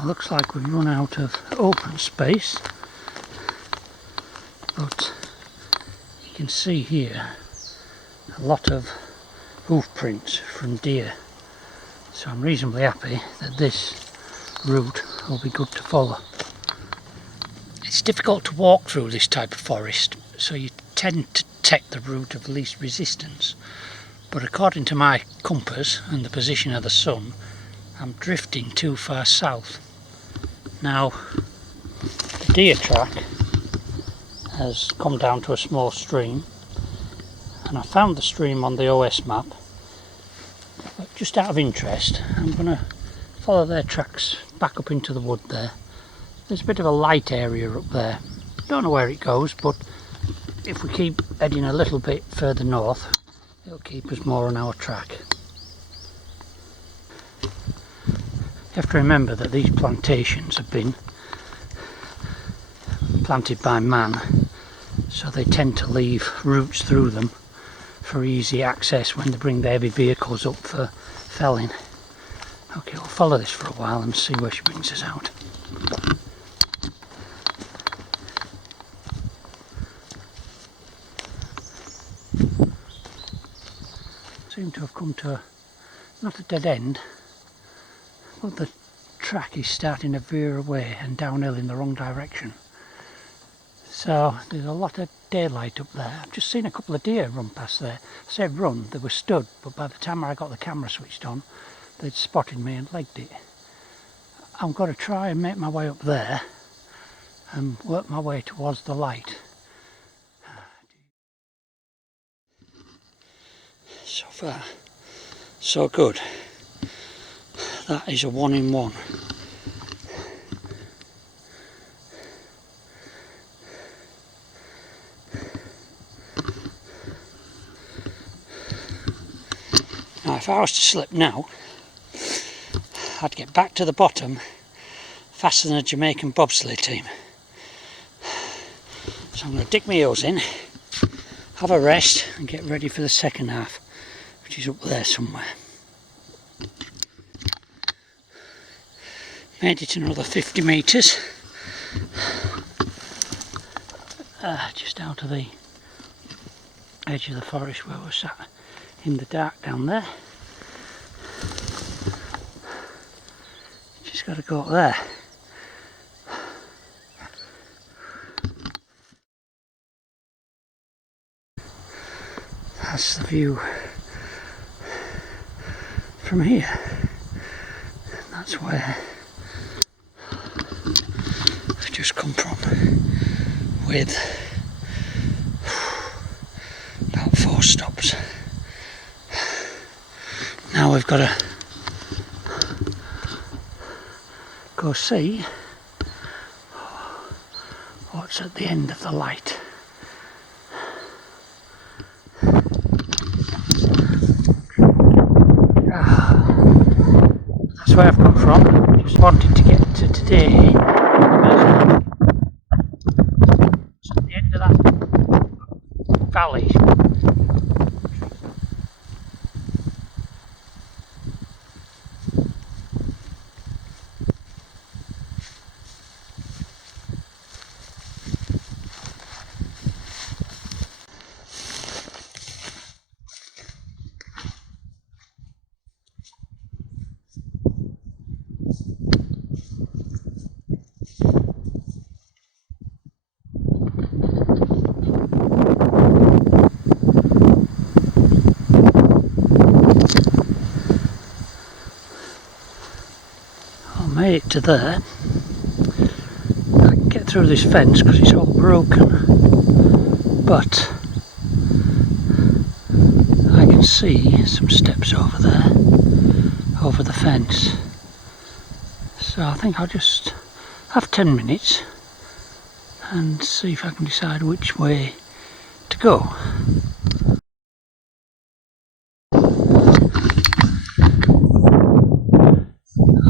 It looks like we've run out of open space, but you can see here a lot of hoof prints from deer, so I'm reasonably happy that this route will be good to follow. It's difficult to walk through this type of forest, so you tend to take the route of least resistance, but according to my compass and the position of the sun, I'm drifting too far south. Now, the deer track has come down to a small stream, and I found the stream on the OS map, but just out of interest I'm going to follow their tracks back up into the wood there. There's a bit of a light area up there, don't know where it goes, but if we keep heading a little bit further north it'll keep us more on our track. You have to remember that these plantations have been planted by man, so they tend to leave routes through them for easy access when they bring the heavy vehicles up for felling. Okay, we'll follow this for a while and see where she brings us out. Seem to have come to not a dead end, but the track is starting to veer away and downhill in the wrong direction. So there's a lot of daylight up there. I've just seen a couple of deer run past there. I say run, they were stood, but by the time I got the camera switched on, they'd spotted me and legged it. I'm going to try and make my way up there and work my way towards the light. So far, so good. That is a 1-in-1. Now if I was to slip now, I'd get back to the bottom faster than a Jamaican bobsleigh team. So I'm going to dig my heels in, have a rest and get ready for the second half, which is up there somewhere. Made it another 50 metres, just out of the edge of the forest where we're sat in the dark down there. Just got to go up there. That's the view from here. That's where I've just come from, with about 4 stops. Now we've got to go see what's at the end of the light. That's where I've come from. Just wanted to get to today. It's at the end of that valley. Made it to there. I can get through this fence because it's all broken, but I can see some steps over there, over the fence. So I think I'll just have 10 minutes and see if I can decide which way to go.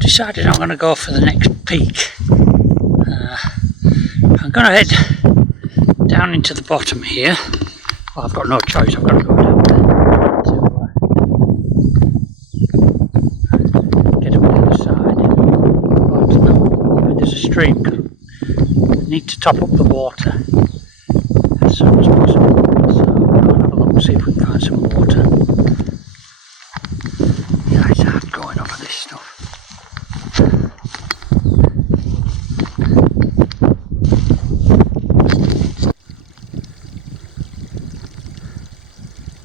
Decided I'm going to go for the next peak. I'm going to head down into the bottom here. Well, I've got no choice, I've got to go down there to get up the other side. But stream. I need to top up the water as soon as possible. So I'll have a look and see if we can find some water. Yeah, it's hard going over this stuff.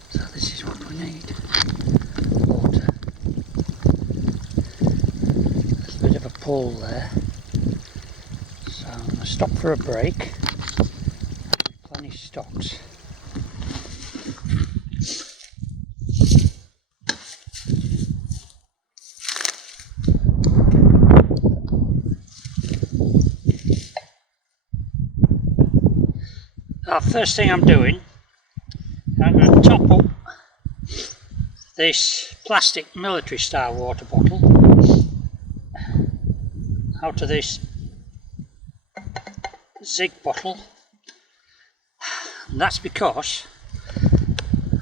So this is what we need. Water. There's a bit of a pull there. So I'm going to stop for a break. Replenish stocks. First thing I'm doing, I'm going to top up this plastic military style water bottle out of this Zig bottle, and that's because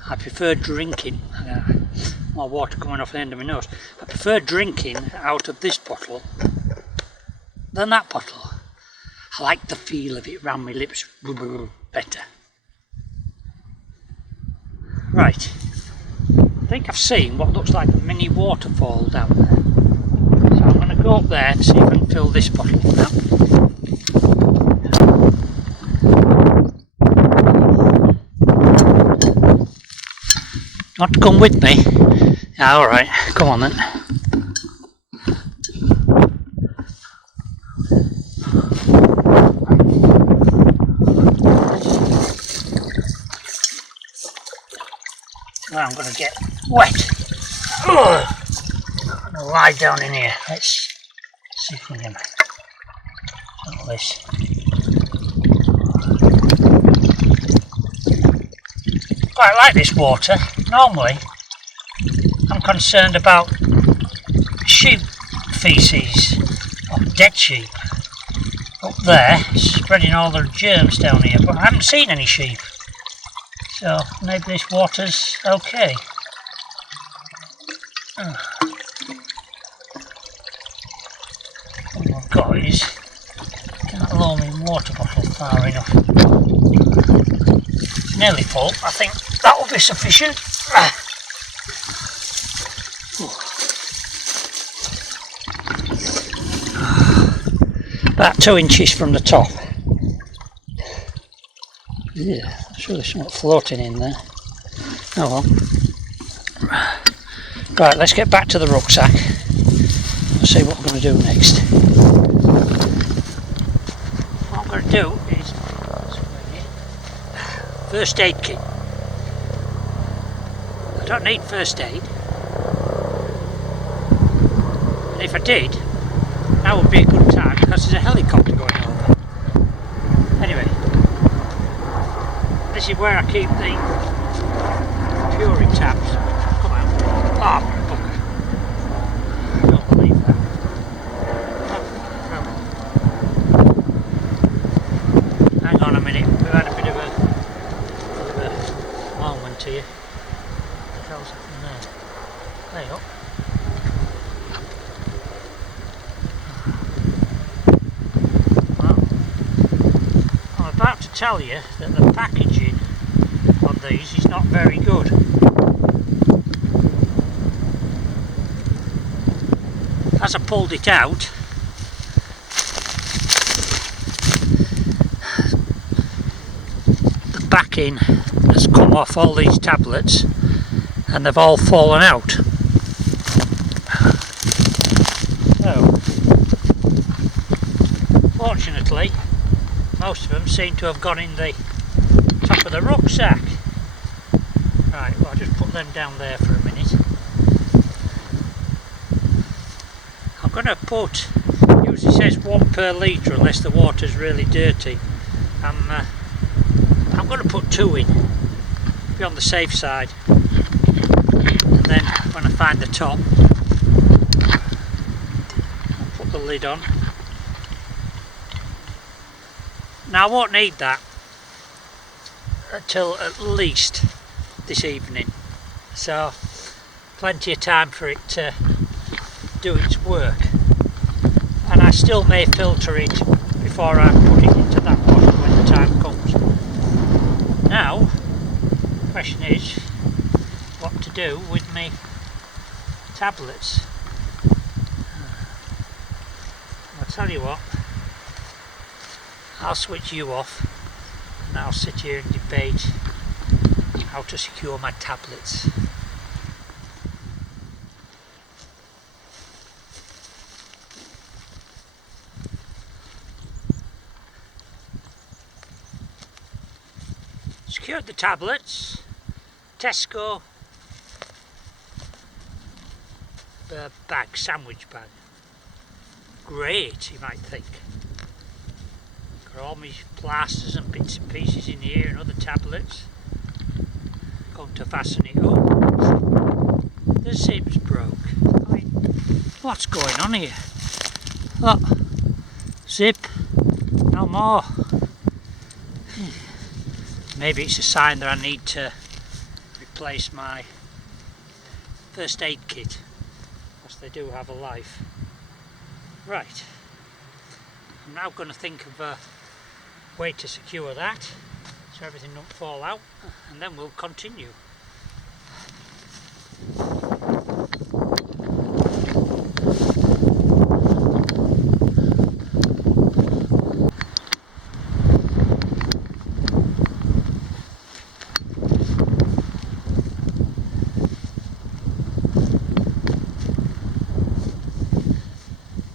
I prefer drinking, more water coming off the end of my nose, I prefer drinking out of this bottle than that bottle. I like the feel of it round my lips better. Right, I think I've seen what looks like a mini waterfall down there. So I'm going to go up there and see if I can fill this bottle up now. Want to come with me? Yeah, alright, come on then. Well, I'm going to get wet. Ugh. I'm going to lie down in here. Let's see if we can handle this. Quite like this water. Normally, I'm concerned about sheep feces or dead sheep up there, spreading all the germs down here, but I haven't seen any sheep. So maybe this water's okay. All I've got is can't lower my water bottle far enough. It's nearly full. I think that will be sufficient. About 2 inches from the top. Yeah, surely something floating in there. Oh well. Right, let's get back to the rucksack and see what we're going to do next. What I'm going to do is first aid kit. I don't need first aid, and if I did, that would be a good time because there's a helicopter going over. Anyway, this is where I keep the Fury tabs. Come out. Oh, bugger. I don't believe that. Hang on a minute, we've had a bit of a moment here. What the hell's happening there? There you go. About to tell you that the packaging on these is not very good. As I pulled it out, the backing has come off all these tablets and they've all fallen out. So, fortunately, most of them seem to have gone in the top of the rucksack. Right, well I'll just put them down there for a minute. I'm going to put, it usually says 1 per litre unless the water's really dirty. I'm going to put 2 in, be on the safe side. And then when I find the top, I'll put the lid on. Now I won't need that until at least this evening, so plenty of time for it to do its work. And I still may filter it before I put it into that bottle when the time comes. Now, the question is what to do with me tablets. I'll tell you what, I'll switch you off and I'll sit here and debate how to secure my tablets. Secured the tablets. Tesco bag, sandwich bag. Great, you might think. Got all my plasters and bits and pieces in here and other tablets. Come to fasten it up. The zip's broke. I mean, what's going on here? Look, zip, no more. Maybe it's a sign that I need to replace my first aid kit, because they do have a life. Right, I'm now going to think of a way to secure that so everything don't fall out, and then we'll continue.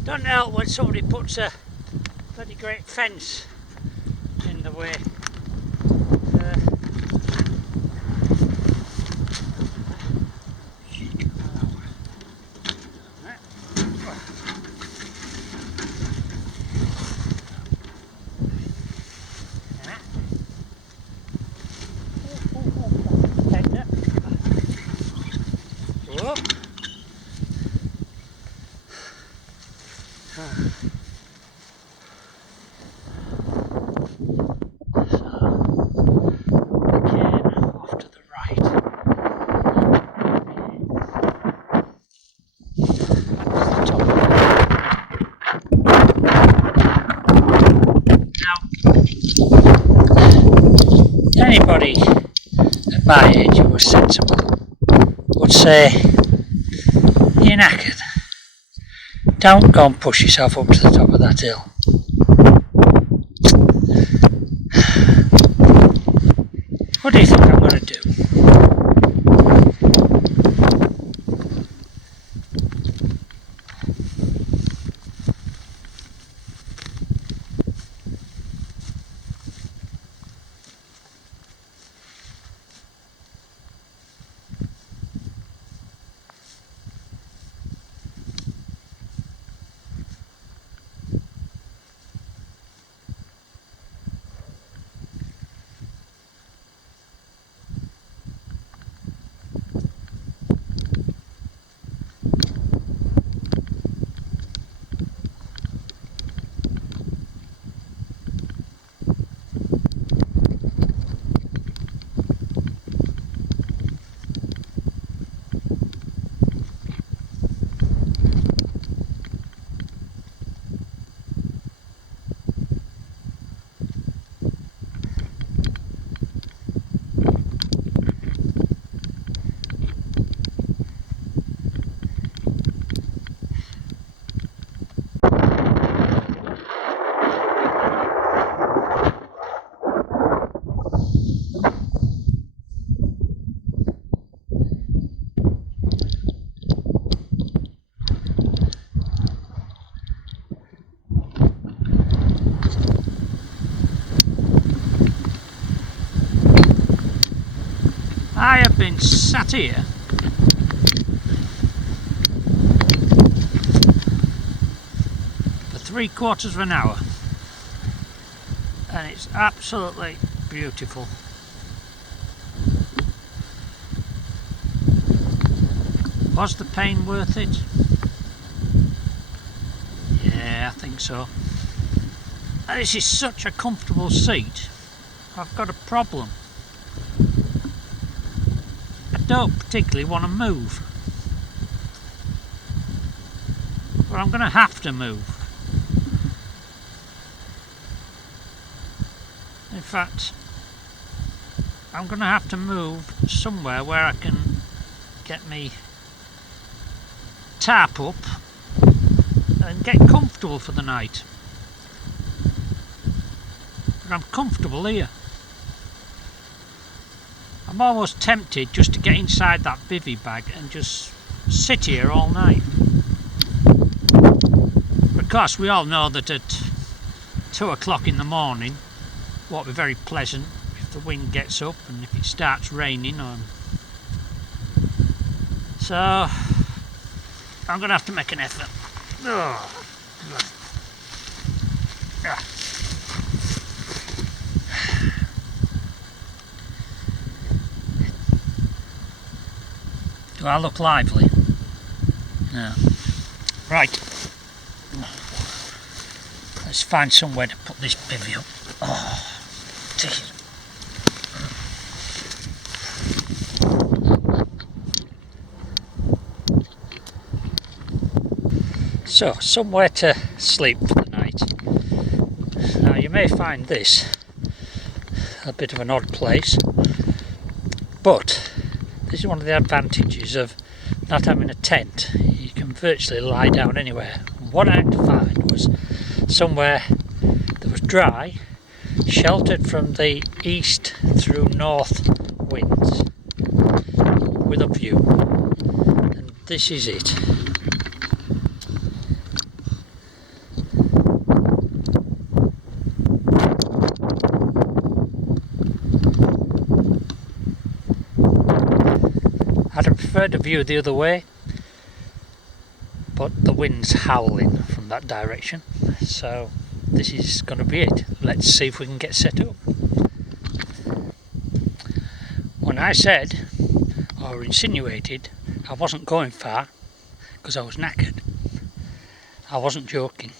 Doesn't help when somebody puts a bloody great fence in the way. Anybody at my age who was sensible would say, you're knackered. Don't go and push yourself up to the top of that hill. What do you think I'm going to do? I have been sat here for 3/4 of an hour and it's absolutely beautiful. Was the pain worth it? Yeah, I think so. And this is such a comfortable seat. I've got a problem. I don't particularly want to move, but I'm going to have to move In fact, I'm going to have to move somewhere where I can get me tarp up and get comfortable for the night. But I'm comfortable here. I'm almost tempted just to get inside that bivvy bag and just sit here all night. Of course, we all know that at 2 o'clock in the morning won't be very pleasant if the wind gets up and if it starts raining. So I'm going to have to make an effort. Do I look lively? No. Right. Let's find somewhere to put this bivvy up. Oh, dear. So, somewhere to sleep for the night. Now, you may find this a bit of an odd place, but this is one of the advantages of not having a tent. You can virtually lie down anywhere. And what I had to find was somewhere that was dry, sheltered from the east through north winds, with a view. And this is it. I'd have preferred a view the other way, but the wind's howling from that direction, so this is going to be it. Let's see if we can get set up. When I said, or insinuated, I wasn't going far because I was knackered, I wasn't joking.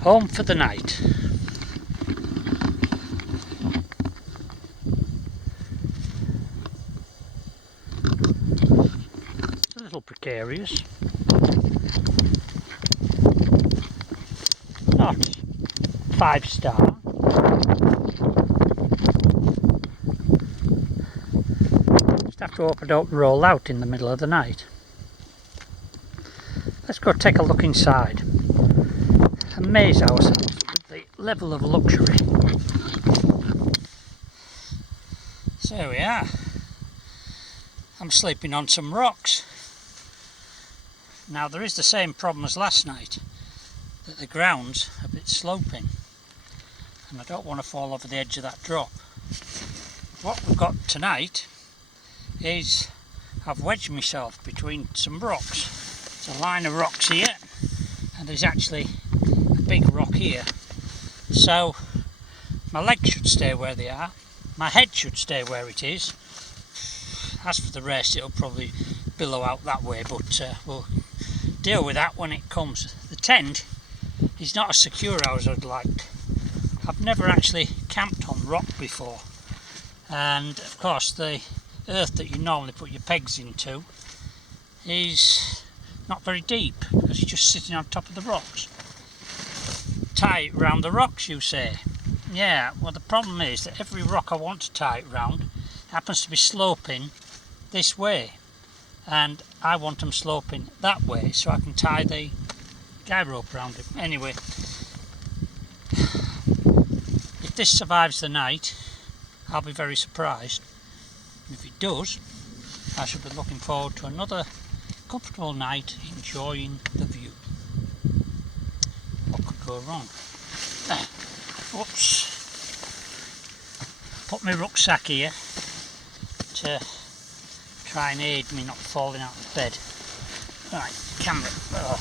Home for the night. It's a little precarious. Not 5-star. Just have to hope I don't roll out in the middle of the night. Let's go take a look inside. Amaze ourselves with the level of luxury. So here we are. I'm sleeping on some rocks. Now there is the same problem as last night, that the ground's a bit sloping and I don't want to fall over the edge of that drop. What we've got tonight is I've wedged myself between some rocks. There's a line of rocks here and there's actually a big rock here. So my legs should stay where they are, my head should stay where it is. As for the rest, it'll probably billow out that way, but we'll deal with that when it comes. The tent is not as secure as I'd like. I've never actually camped on rock before, and of course the earth that you normally put your pegs into is not very deep because it's just sitting on top of the rocks. Tie it round the rocks, you say? Yeah, well the problem is that every rock I want to tie it round happens to be sloping this way, and I want them sloping that way so I can tie the guy rope around it. Anyway, if this survives the night, I'll be very surprised. If it does, I shall be looking forward to another comfortable night enjoying the view. What could go wrong? Oops. Put my rucksack here to try and aid me not falling out of bed. Right, camera. Oh.